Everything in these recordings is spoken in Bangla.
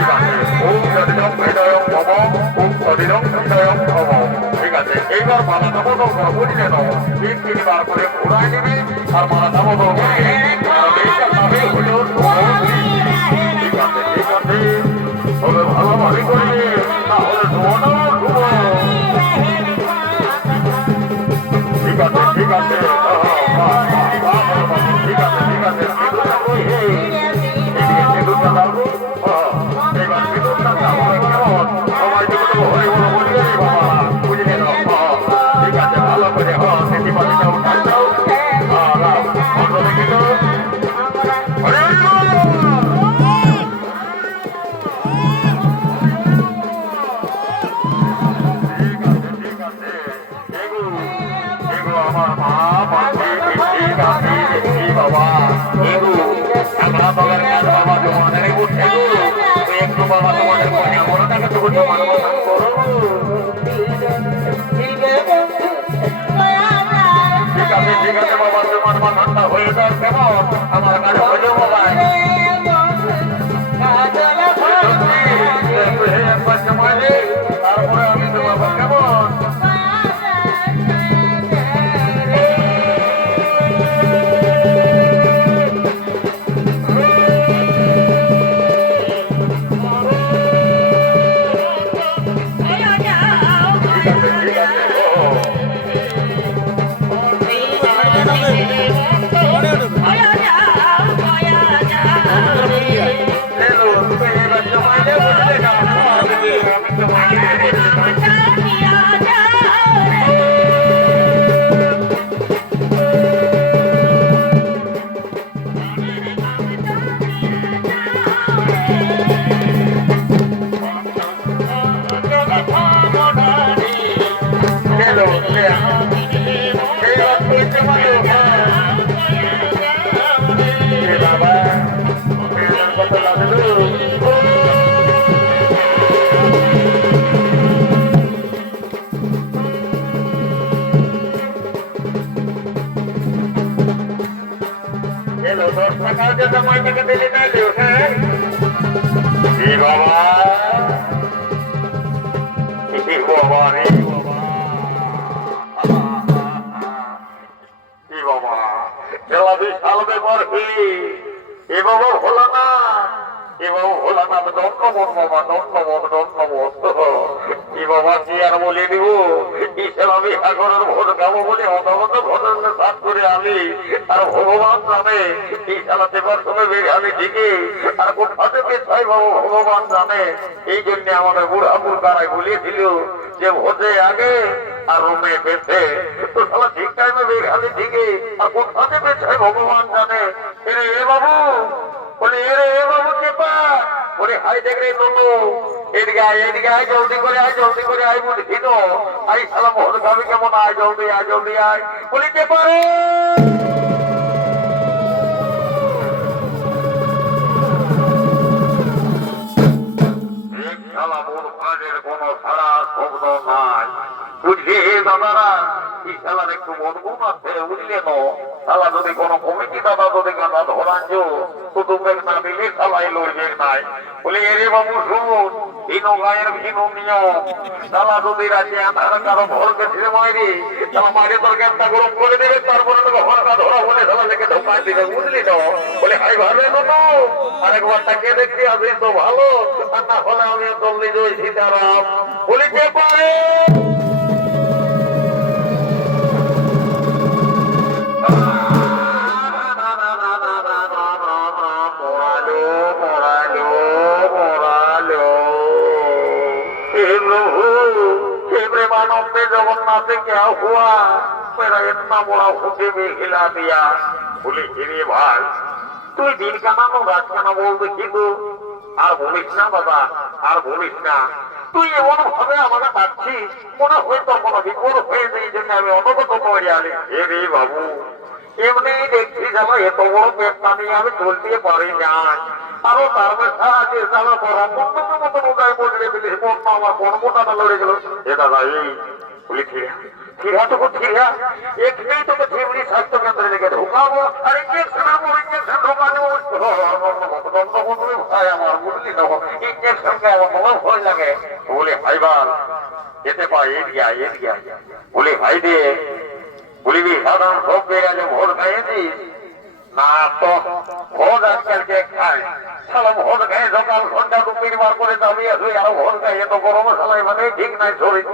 ঠিক আছে ওম জটিলম হৃদয়ম ভব ওম জটিলম হৃদয়ম ভব ঠিক আছে এইবার মালাটা বদল করো বুঝলে না তিনবার করে ঘোরায় নেবে আর মালাটা বদল করে এইটার নামে হলো ঠিক আছে তবে ভালোভাবে করবে তাহলে ধোয়ানো ধুবো ঠিক আছে ঠিক আছে ঠিক আছে ঠিক আছে সিঁদুরটা দাও এবার সিঁদুরটা তাহলে কেমন সবাই কিন্তু হরে বলো বুঝলে বাবা বুঝলে না ঠিক আছে ভালো করে সেটি পাশে যাও যাও অন্য দেখে তো আমার মা বাবা আমরা বাবার কাজ বাবা জমানের উঠে একটু বাবা তোমাদের পয়সা বড় টাকা তো জমান করো ঠিক আছে বাবা তোমার মাথাটা হয়ে যাও কেমন আমার কাজ হয়ে যাও বাবা তারপরে আমি তো বাবা কেমন ভগবান জানে এই জন্য আমাদের বুড়া বুড়ারাই বলেছিল যে ভোজে আগে আর রুমে বেঁচে তো সালা ঠিক টাইমে বের খালি ঠিকই আর কোথাতে বেঁচে ভগবান জানে এরে এ বাবু বলে এরে এ বাবু চেপা বলে হাই দেখ রে নন্দু এদিকে আয় জলদি করে আয় বলি ছিল আই সালা ভোজ খাবি কেমন আয় জলদি আয় বলি চেপা রে কোন সারা শব্দ নাই বুঝলি দাদারা এই খেলার একটু মনগুণ আছে বুঝলে না খেলা যদি কোনো কমিটি দাদা যদি গাঁদা ধরাঞ্জ শুধু বেগ না দিলে খেলাই লড়বেগ নাই বলে এরে বাবু শুন ভিন্ন গায়ের ভিন্ন নিয়ম খেলা যদি রাজ্যে আধার কারো ভরকে ছেড়ে মারি তারা মারে তোর গ্যাসটা গরম করে দেবে তারপরে তোকে হরকা ধরা বলে খেলা থেকে ঢোকায় দিবে বুঝলি না বলে হাই ভাবে না আরেকবার তাকে দেখতে আসি তো ভালো আর না হলে আমি চল্লি জয় সীতারাম বলিতে পারে जगन्नाथ क्या हुआ मेरा इतना बड़ा हुक्म भी हिला दिया बोले रे भाई तु दिन काना रात काना बोलते কিন্তু আর বলিস না বাবা আর বলিস না তুই এমন ভাবে আমাকে ডাকছিস মনে হয় তো কোনো বিপদ হয়ে যায় এই জন্য আমি অনবরত করে আলি রে বাবু এমনি দেখছি যাবো এত বড় পেটটা নিয়ে আমি চলতে পারি না আরো তার মধ্যে আছে যাবো বন্ধুকে মতো উদয় বললে বলিস মন আমার কর্মটা লড়ে গেল এ দাদা এই বলি ছিড়াটুকু ছিড়া এখানেই তোকে ঝিমড়ি স্বাস্থ্য কেন্দ্রে লেগে ঢোকাবো আর ইঞ্জেকশন ঢোকানো ভাই আমার বুঝলি না ইঞ্জেকশনকে আমার মনে ভয় লাগে বলে ভাইবার যেতে পাই এদিকে এদিকে বলি ভাই দিয়ে বলিবি সাধারণ ভোগ পেয়ে গেছে ভোট খাইয়েছিস না তো ভোট আজকালকে খায় সালা ভোট খাই সকাল ঘন্টা দু তিনবার করে দাঁড়িয়ে আসবে আরো ভোট খাই এত গরম সালাই মানে ঠিক নাই শরীর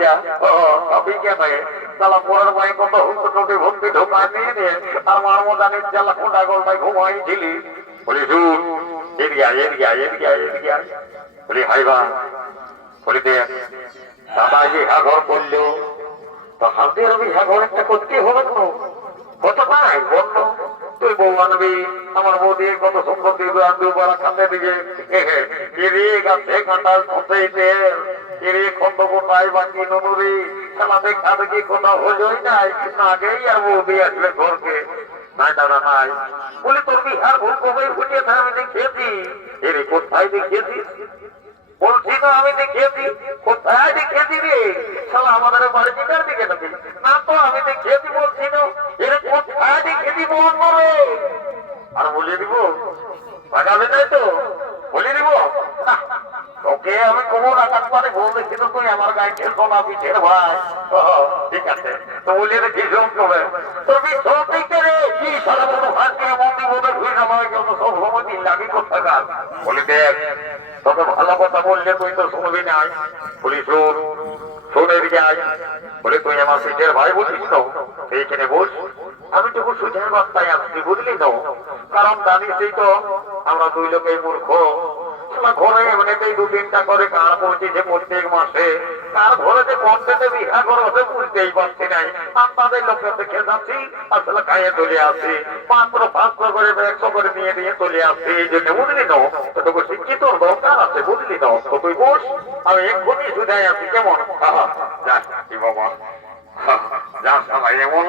সালা পরের মাই কত হুমকি টোটি ভক্তি ঢোকা নিয়ে নিয়ে আর মার মদানির জ্বালা কোটা গল্পায় ঘুমাইছিলি বলি শুন এদিকে বলি ভাইবা বলি দেখ দাদা যে হাঘর করলো তো হাতে রবি হাঘর একটা করতে হবে তো কত নাই বললো তুই বউ আনবি আমার বউ দিয়ে কত সুন্দর দিবে আনবি বড় খাতে দিবে গাছে কাঁটাল খোঁচাইতে খন্ড কোটাই বাকি নুনুরি খেলাতে খাতে কি কোথাও হলোই নাই আগেই আর বউ দিয়ে আসলে ঘরকে নাই দাদা নাই বলি তোর বিহার ভুল কবে ফুটিয়েছে আমি দেখিয়েছি কোথায় দেখিয়েছিস বলছি তো আমি দেখিয়েছি কোথায় দেখিয়েছি রে শালা আমাদের বাড়ি দিকার দিকে নাকি না তো আমি দেখিয়েছি বলছি তো কোথায় দেখিয়েছি বল করে আর বলিয়ে দিব ভাগাবে তাই তো বলিয়ে দিব ওকে আমি কবো না কাকবারে বলতে কিন্তু তুই আমার গায়ে খেলতো না পিঠের ভাই ঠিক আছে তো বলিয়ে দেখি সব চলে তোর সব দিকে রে কি সারা মতো ভাত করে মন্দি বোধ ঘুরে আমার সব সময় দিন লাগি করতে গান বলি দেখ তোকে ভালো কথা বললে তুই তো শুনবি না বলি শোন এদিকে আয় বলে তুই আমার পিঠের ভাই বলিস তো এইখানে বস আমি তোকে সুঝার বার্তায় আসছি বুঝলি তো কারণ জানিসই তো আমরা দুই লোকের মূর্খ ঘরে এমনিতেই দু তিনটা করে কার পৌঁছেছে প্রত্যেক মাসে কার ঘরে যে কমতে বিহা ঘর হতে বুঝতেই পারছি নাই আপনাদের লোকের দেখে যাচ্ছি আসলে খাইয়ে চলে আসছি মাত্র 500 করে 100 করে নিয়ে নিয়ে চলে আসছি এই জন্য বুঝলি না তোকে শিক্ষিত দরকার আছে বুঝলি না তো তুই বস আমি এক্ষুনি সুধাই আছি কেমন যাস কি বাবা যাস না এমন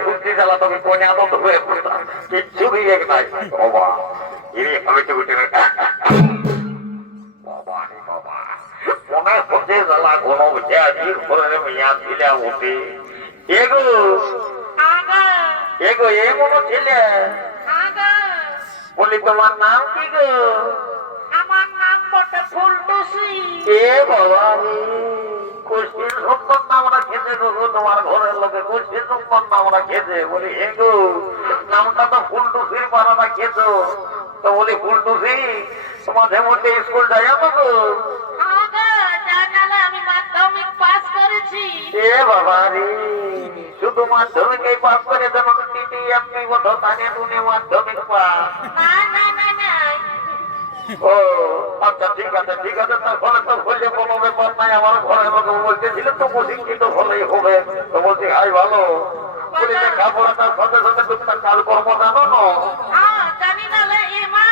ঢুকছি চালা তোকে কোনে আনন্দ হয়ে পড়তাম কিচ্ছু দিয়ে নাই বাবা আমি তো উঠে মনে হচ্ছে জ্বালা কোনো জির করে মিয়া ছিলে উঠে এগো এ মনো ছিলে বলি তোমার নাম কি গো আমার নাম বটে ফুলটুসি এ বাবা কোশ্চিন সম্পদ নামরা খেতে গো তোমার ঘরের লোকে কোশ্চিন সম্পদ নামরা খেতে বলি হে গো নামটা তো ফুলটুসির বানানা খেতো তো বলি ফুলটুসি মাঝে মধ্যে স্কুল যাই তো গো আমি মাধ্যমিক পাস করেছি এ বাবা রে শুধু মাধ্যমিক পাস করে দেন টিটি এমনি কত তানে তুমি মাধ্যমিক পাস ও আচ্ছা ঠিক আছে তারপরে তো বললে কোনো ব্যাপার নাই আমার ঘরের লোক বলতেছিল তো শিক্ষিত হলেই হবে তো বলছি হাই ভালো বলি লেখাপড়াটার সাথে সাথে টুকটাক কাল কর্ম জানো না জানি না মা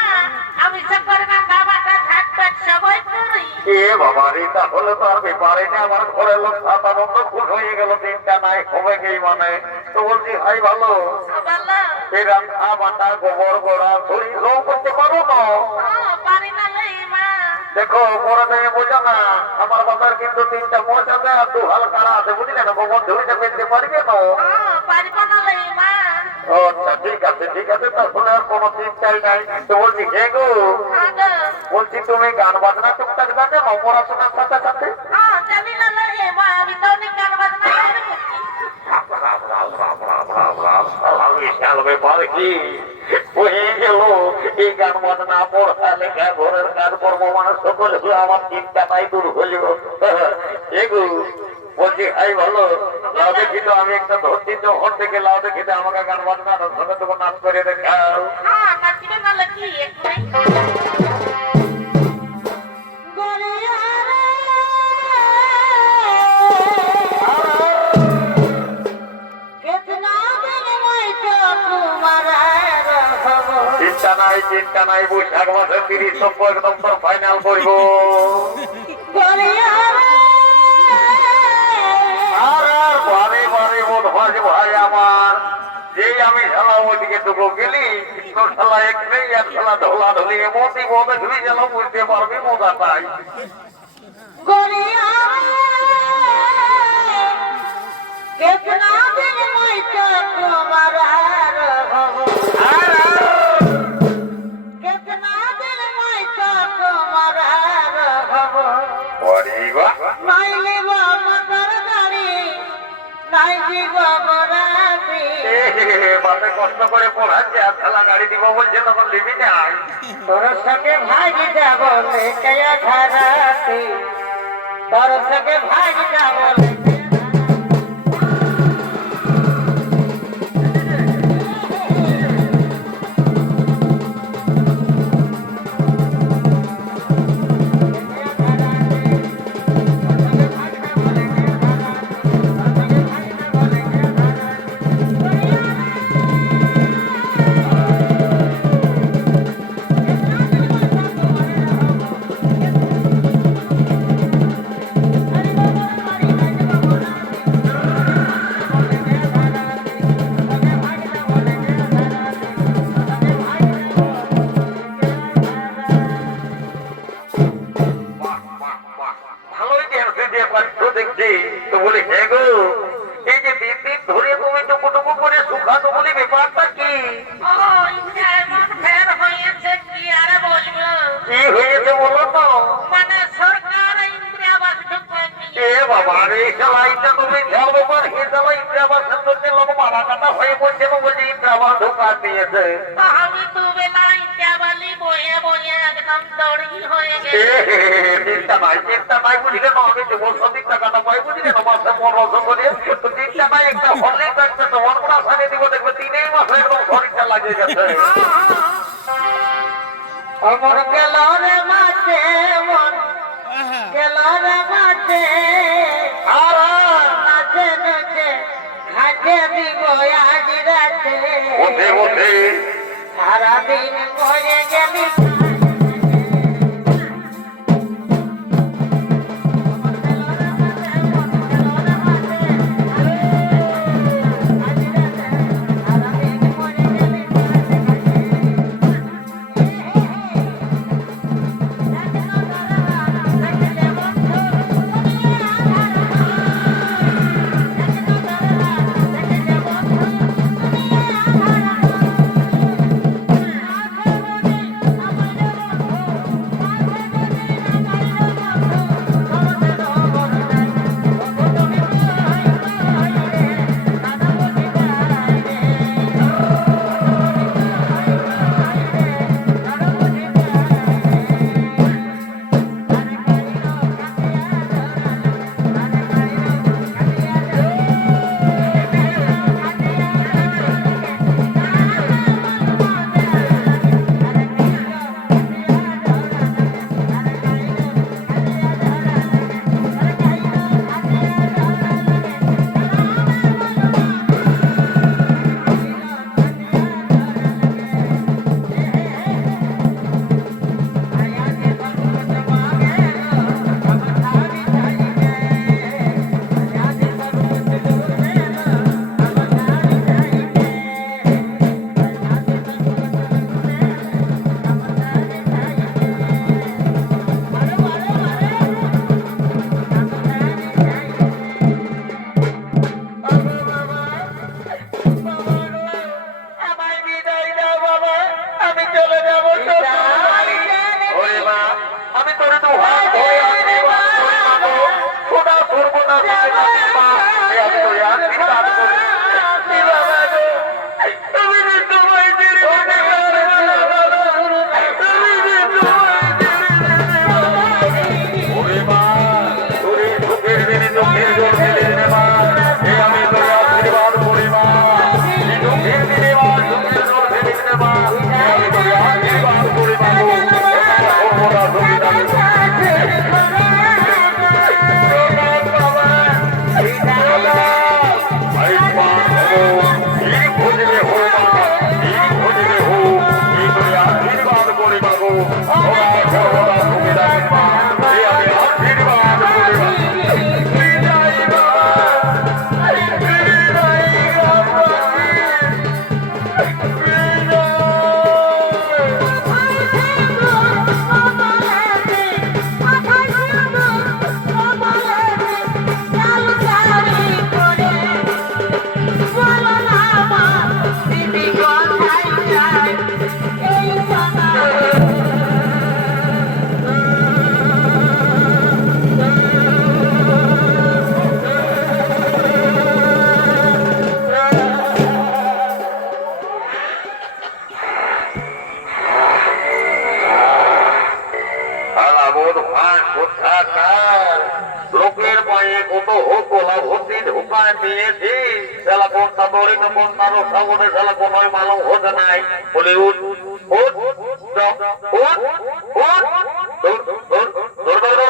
আমি সকালে না বাবাটা ঝাটপাট সবাই করি এ বাবা রে তাহলে তো আর ব্যাপারে না আমার ঘরের লোক সাধারণত খুশ হয়ে গেল দিনটা নাই হবে কি মানে তো বলছি হাই ভালো এই রান্না বাটা গোবর গোড়া ছড়ি সব করতে পারো না দেখো বড় মেয়ে বোঝো না আমার বাবার কিন্তু 3টা মোচ আছে আর 2 হাল কাড়া আছে বুঝলে না গোবর ঝুড়িতে ফেলতে পারবে না আচ্ছা ঠিক আছে তাহলে আর কোনো চিন্তাই নাই তো বলছি হে গো বলছি তুমি গান বাজনা টুকটাক জানো পড়াশোনার সাথে সাথে ব্যাপার কি হয়ে গেল এই গান বাজনা পড়া লেখা ঘরের কাজ কর্ম মানুষ সকল আমার চিন্তাটাই দূর হইল এগো বলছি হাই ভালো লাউ দেখি তো আমি একটা ধরছি যখন থেকে লাউ দেখি তো আমাকে গান বাজনা সঙ্গে তখন নাচ করে দেখাও চিন্তা নাই বৈশাখ মাসের 30 একদম তোর ফাইনাল করব বারে বারে বোধ হয় ভাই আমার যেই আমি খেলা ওইদিকে টুকু গেলি খেলা এক নেই এক খেলা ঢোলা ঢোলি এমনই বোধে ধুই গেল বুঝতে পারবি মজা পাই कितना दिन मैं तो तुम्हारा रहब कितना दिन मैं तो तुम्हारा रहब ওরে বাহ নাই লিব মটর গাড়ি নাই দিব বরাতি বাপে কষ্ট করে পড়াচ্ছে আর ঠেলা গাড়ি দিব বলছে তখন লিবি নাই তোর সঙ্গে ভাগ যাব লেকে আধারাতি তোর সঙ্গে ভাগ যাব ভালোই টেনশন দিয়ে পাচ্ছ দেখছি তো বলি হে গো এই যে দিন দিন ধরে তুমি টুকু করে শুকাতো বলি ব্যাপারটা কি ও এমন ফের হয়েছে কি আর বলবো কি হয়েছে বলো তো মানে সরকার ইন্দিরাবাস ঢুকবে এ বাবা রে খেলাইটা তুমি খেল ব্যাপার হে খেলা ইন্দ্রাবাস সুন্দরকে লোক মারা কাটা হয়ে পড়ছে এবং বলছে ইন্দ্রাবাস ঢোকা দিয়েছে আমি তো বেলা ইন্দিরাবালি বয়ে বয়ে একদম দড়ি হয়ে এ গেছে চিন্তা নাই বুঝলে না আমি যে বলছো টাকাটা পাই বুঝলে না মাসে 1500 করে তো চিন্তা নাই একটা হলে একটা তোমার পড়া সারে দিব দেখবে 3 মাসে একদম শরীরটা লাগিয়ে গেছে অমর গেল রে মাঠে মন গেল রে মাঠে আর নাচে নাচে ঘাটে দিব আজ রাতে ওঠে সারাদিন মরে গেলি আমার কোথাকার লোকের পায়ে কত হোকলা ভর্তি ঢোকায় দিয়েছি শালা কোনটা দড়ি না কোনটা রক্ষা বলে শালা কোনোই মালুম হতে নাই বলে উঠ উঠ উঠ উঠ উঠ দৌড় দৌড় দৌড় দৌড়